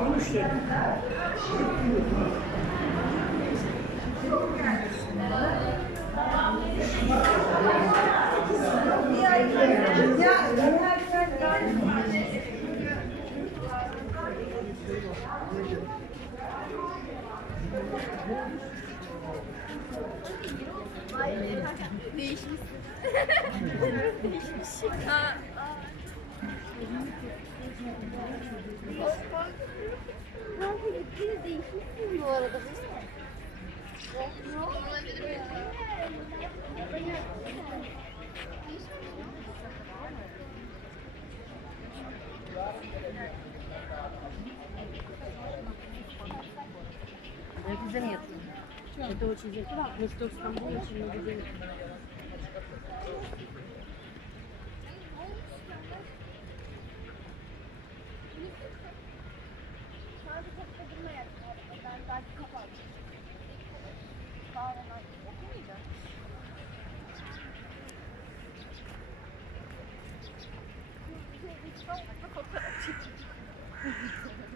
13 lira. Değişmiş. Değişmiş. Kanka gittiniz değişmişsiniz bu arada. Herkese mi yatıyor? Evde o çizecek. Mesut İstanbul yaşında gidiyor. Sadece kapatırma yaptım. Ben belki kapattım. Sağ olun. Okumayacağım. Fotoğraf çekeceğim.